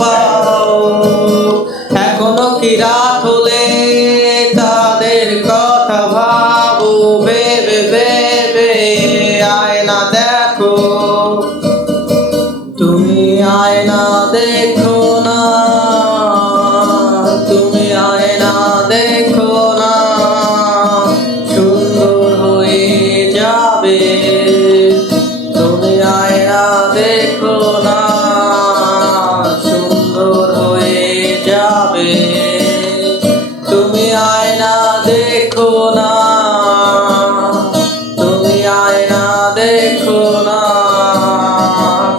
পাও। এখনো কি রাত হলে তাদের কথা ভাবো, ভেবে ভেবে আয়না দেখো। তুমি আয়না দেখো না, তুমি আয়না দেখো না, সুন্দর হয়ে যাবে। তুমি আয়না দেখো না, সুন্দর হয়ে যাবে। তুমি আয়না দেখো না, তুমি আয়না দেখো না,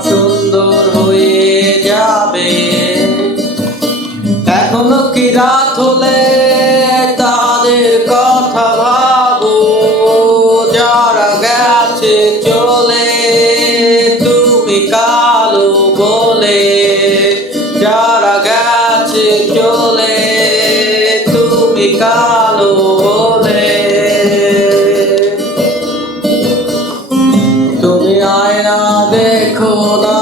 সুন্দর হয়ে যাবে। এখনো কি রাত হলে তাদের কথা ভাবো, যারা গেছে চলে তুমি কালো বলে। যারা গেছে চলে তুমি কালো বলে। তুমি আয়না দেখো না,